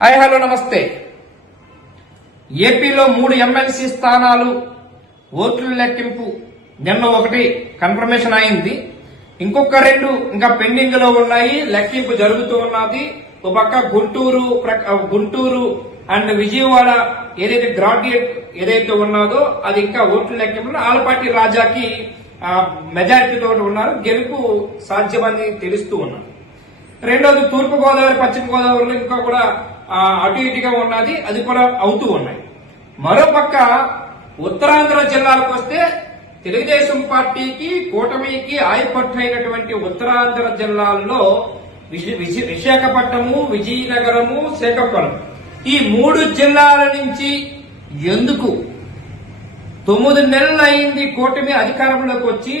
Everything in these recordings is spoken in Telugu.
హాయ్ హలో నమస్తే. ఏపీలో 3 ఎమ్మెల్సీ స్థానాలు ఓట్ల లెక్కింపు నిన్న ఒకటి కన్ఫర్మేషన్ అయింది. ఇంకొక 2 ఇంకా పెండింగ్ లో ఉన్నాయి. లెక్కింపు జరుగుతూ ఉన్నది. ఒక పక్క గుంటూరు అండ్ విజయవాడ ఏదైతే గ్రాడ్యుయేట్ ఏదైతే ఉన్నదో అది ఇంకా ఓట్ల లెక్కింపులో ఆలపాటి రాజాకి మెజారిటీతో ఉన్నారు. గెలుపు సాధ్యమని తెలుస్తూ ఉన్నారు. రెండోది తూర్పు గోదావరి పశ్చిమ గోదావరిలో ఇంకా కూడా అటు ఇటుగా ఉన్నది. అది కూడా అవుతూ ఉన్నాయి. మరోపక్క ఉత్తరాంధ్ర జిల్లాలకు వస్తే తెలుగుదేశం పార్టీకి కూటమికి ఆయపట్టైనటువంటి ఉత్తరాంధ్ర జిల్లాల్లో విశాఖపట్నము, విజయనగరము, శ్రీకాకుళం ఈ 3 జిల్లాల నుంచి ఎందుకు 9 నెలలు అయింది కూటమి అధికారంలోకి వచ్చి,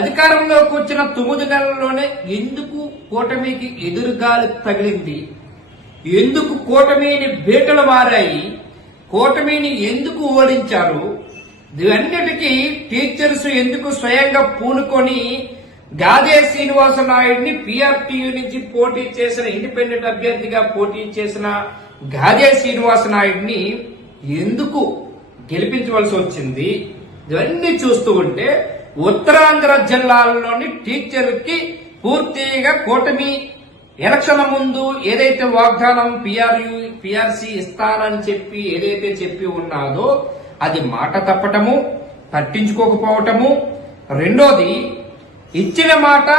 అధికారంలోకి వచ్చిన 9 నెలల్లోనే ఎందుకు కూటమికి ఎదురుగాలి తగిలింది, ఎందుకు కూటమిని బీటలు మారాయి, కూటమిని ఎందుకు ఓడించారు, ఇవన్నిటికీ టీచర్స్ ఎందుకు స్వయంగా పూనుకొని గాదే శ్రీనివాసనాయుడిని పీఆర్టీయూ నుంచి పోటీ చేసిన ఇండిపెండెంట్ అభ్యర్థిగా పోటీ చేసిన గాదే శ్రీనివాసనాయుడిని ఎందుకు గెలిపించవలసి వచ్చింది, ఇవన్నీ చూస్తూ ఉంటే ఉత్తరాంధ్ర జిల్లాల్లోని టీచర్కి పూర్తిగా కూటమి ఎలక్షన్ ముందు ఏదైతే వాగ్దానం పిఆర్సీ ఇస్తానని చెప్పి ఏదైతే చెప్పి ఉన్నాదో అది మాట తప్పటము, పట్టించుకోకపోవటము, రెండోది ఇచ్చిన మాట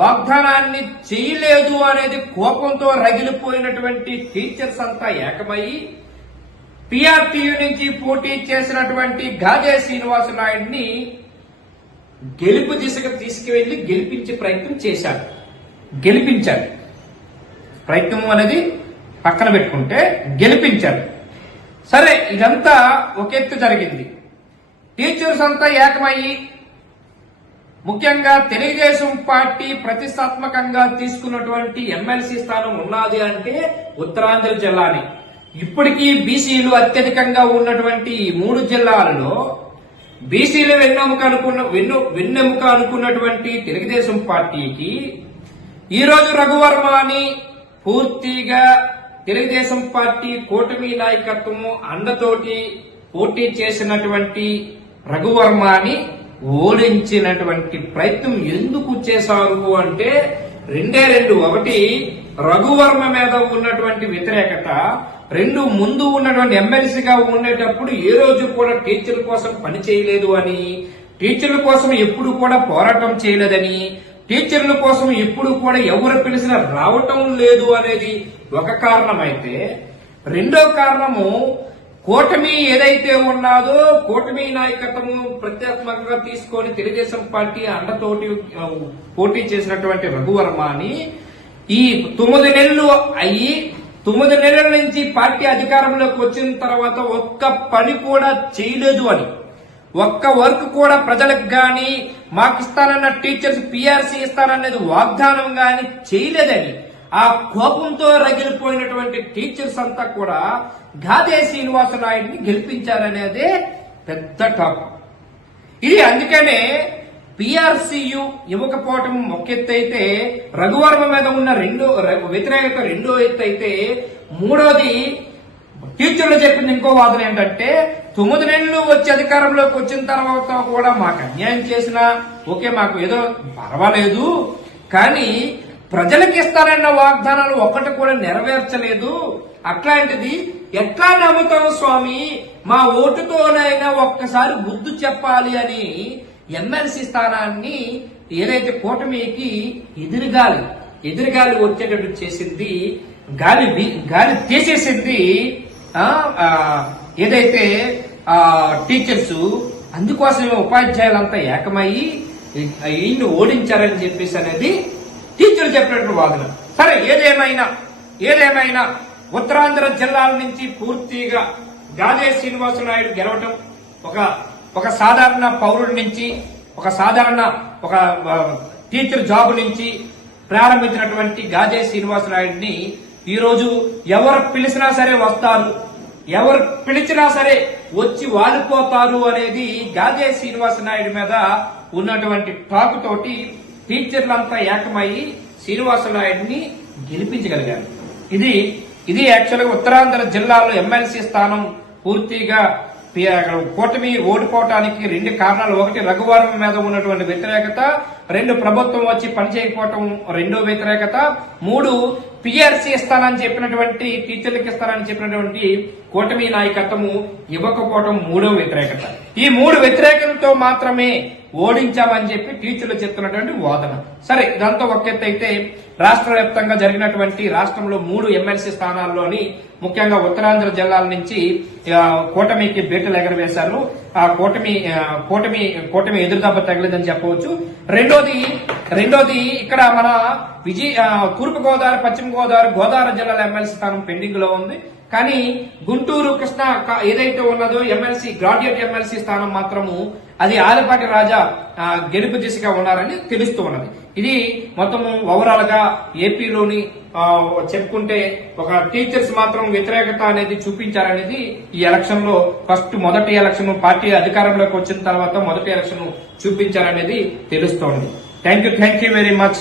వాగ్దానాన్ని చేయలేదు అనేది కోపంతో రగిలిపోయినటువంటి టీచర్స్ అంతా ఏకమయ్యి పీఆర్టీయూ నుంచి పోటీ చేసినటువంటి గాదే శ్రీనివాసనాయుడిని గెలుపు దిశగా తీసుకువెళ్లి గెలిపించే ప్రయత్నం చేశారు. గెలిపించారు. ప్రయత్నం అనేది పక్కన పెట్టుకుంటే గెలిపించారు. సరే, ఇదంతా ఒక ఎత్తు జరిగింది. టీచర్స్ అంతా ఏకమయ్యి ముఖ్యంగా తెలుగుదేశం పార్టీ ప్రతిష్టాత్మకంగా తీసుకున్నటువంటి ఎమ్మెల్సీ స్థానం ఉన్నది అంటే ఉత్తరాంధ్ర జిల్లాని. ఇప్పటికీ బీసీలు అత్యధికంగా ఉన్నటువంటి 3 జిల్లాలలో బీసీలు వెన్నెముక అనుకున్నటువంటి తెలుగుదేశం పార్టీకి ఈరోజు రఘువర్మని పూర్తిగా తెలుగుదేశం పార్టీ కూటమి నాయకత్వము అండతోటి పోటీ చేసినటువంటి రఘువర్మని ఓడించినటువంటి ప్రయత్నం ఎందుకు చేశారు అంటే 2 ఒకటి రఘువర్మ మీద ఉన్నటువంటి వ్యతిరేకత, 2 ముందు ఉన్నటువంటి ఎమ్మెల్సీగా ఉండేటప్పుడు ఏ రోజు కూడా టీచర్ల కోసం పని చేయలేదు అని, టీచర్ల కోసం ఎప్పుడు కూడా పోరాటం చేయలేదని, టీచర్ల కోసం ఎప్పుడు కూడా ఎవరు పిలిచినా రావటం లేదు అనేది ఒక కారణం అయితే, రెండో కారణము కూటమి ఏదైతే ఉన్నదో కూటమి నాయకత్వము ప్రత్యేకంగా తీసుకొని తెలుగుదేశం పార్టీ అండతోటి పోటీ చేసినటువంటి రఘువర్మని ఈ 9 నెలలు అయ్యి 9 నెలల నుంచి పార్టీ అధికారంలోకి వచ్చిన తర్వాత ఒక్క పని కూడా చేయలేదు అని, ఒక్క వర్క్ కూడా ప్రజలకు గాని మాకు ఇస్తానన్న టీచర్స్ పీఆర్సీ ఇస్తానన్నది వాగ్దానం గాని చేయలేదని ఆ కోపంతో రగిలిపోయినటువంటి టీచర్స్ అంతా కూడా గాదే శ్రీనివాసనాయుడిని గెలిపించారనేదే పెద్ద టాప్. ఇది అందుకనే పీఆర్సీయు ఇవ్వకపోవటం ఒక ఎత్తు అయితే, రఘువర్మ మీద ఉన్న వ్యతిరేకత రెండో ఎత్తు అయితే, మూడోది టీచర్లు చెప్పింది ఇంకో వాదన ఏంటంటే 9 నెలలు వచ్చి అధికారంలోకి వచ్చిన తర్వాత కూడా మాకు అన్యాయం చేసినా ఓకే, మాకు ఏదో పర్వాలేదు, కానీ ప్రజలకు ఇస్తారన్న వాగ్దానాలు ఒక్కటి కూడా నెరవేర్చలేదు. అట్లాంటిది ఎట్లా నమ్ముతాం స్వామి, మా ఓటుతోనైనా ఒక్కసారి బుద్ధి చెప్పాలి అని ఎమ్మెల్సీ స్థానాన్ని ఏదైతే కూటమికి ఎదురుగాలి వచ్చేటట్టు చేసింది, గాలి తీసేసింది ఏదైతే టీచర్స్. అందుకోసమే ఉపాధ్యాయులంతా ఏకమయ్యి ఈయన్ని ఓడించారని చెప్పేసి అనేది టీచర్లు చెప్పినట్టు వాదన. సరే, ఏదేమైనా ఉత్తరాంధ్ర జిల్లాల నుంచి పూర్తిగా గాదే శ్రీనివాసనాయుడు గెలవటం, ఒక సాధారణ పౌరుడి నుంచి ఒక టీచర్ జాబ్ నుంచి ప్రారంభించినటువంటి గాదే శ్రీనివాసనాయుడిని ఈరోజు ఎవరు పిలిచినా సరే వస్తారు, ఎవరు పిలిచినా సరే వచ్చి వాలిపోతారు అనేది గాదే శ్రీనివాసనాయుడి మీద ఉన్నటువంటి టాక్ తోటి టీచర్లంతా ఏకమయ్యి శ్రీనివాసనాయుడిని గెలిపించగలిగారు. ఇది ఇది యాక్చువల్ గా ఉత్తరాంధ్ర జిల్లాలో ఎమ్మెల్సీ స్థానం పూర్తిగా కూటమి ఓడిపోవటానికి 2 కారణాలు. ఒకటి రఘువరం మీద ఉన్నటువంటి వ్యతిరేకత, 2 ప్రభుత్వం వచ్చి పనిచేయకపోవటం రెండో వ్యతిరేకత, 3 పిఆర్సీ ఇస్తానని చెప్పినటువంటి టీచర్లకు ఇస్తానని చెప్పినటువంటి కూటమి నాయకత్వము ఇవ్వకపోవటం మూడో వ్యతిరేకత. ఈ 3 వ్యతిరేకతలతో మాత్రమే ఓడించామని చెప్పి టీచర్లు చెప్తున్నటువంటి వాదన. సరే, దాంతో ఒక ఎత్తు అయితే రాష్ట్ర వ్యాప్తంగా జరిగినటువంటి రాష్ట్రంలో 3 ఎమ్మెల్సీ స్థానాల్లోని ముఖ్యంగా ఉత్తరాంధ్ర జిల్లాల నుంచి కూటమికి బీటలు ఎగరవేశారు. ఆ కూటమి ఎదురుదెబ్బ తగిలిందని చెప్పవచ్చు. రెండోది ఇక్కడ మన తూర్పు గోదావరి, పశ్చిమ గోదావరి జిల్లాల ఎమ్మెల్సీ స్థానం పెండింగ్ లో ఉంది. కానీ గుంటూరు, కృష్ణా ఏదైతే ఉన్నదో ఎమ్మెల్సీ గ్రాడ్యుయేట్ ఎమ్మెల్సీ స్థానం మాత్రము అది ఆలపాటి రాజా గెలుపు దిశగా ఉన్నారని తెలుస్తూ ఉన్నది. ఇది మొత్తము ఓవరాల్ గా ఏపీలోని చెప్పుకుంటే ఒక టీచర్స్ మాత్రం వ్యతిరేకత అనేది చూపించారనేది ఈ ఎలక్షన్ లో మొదటి ఎలక్షన్ పార్టీ అధికారంలోకి వచ్చిన తర్వాత మొదటి ఎలక్షన్ చూపించారనేది తెలుస్తోంది. Thank you very much.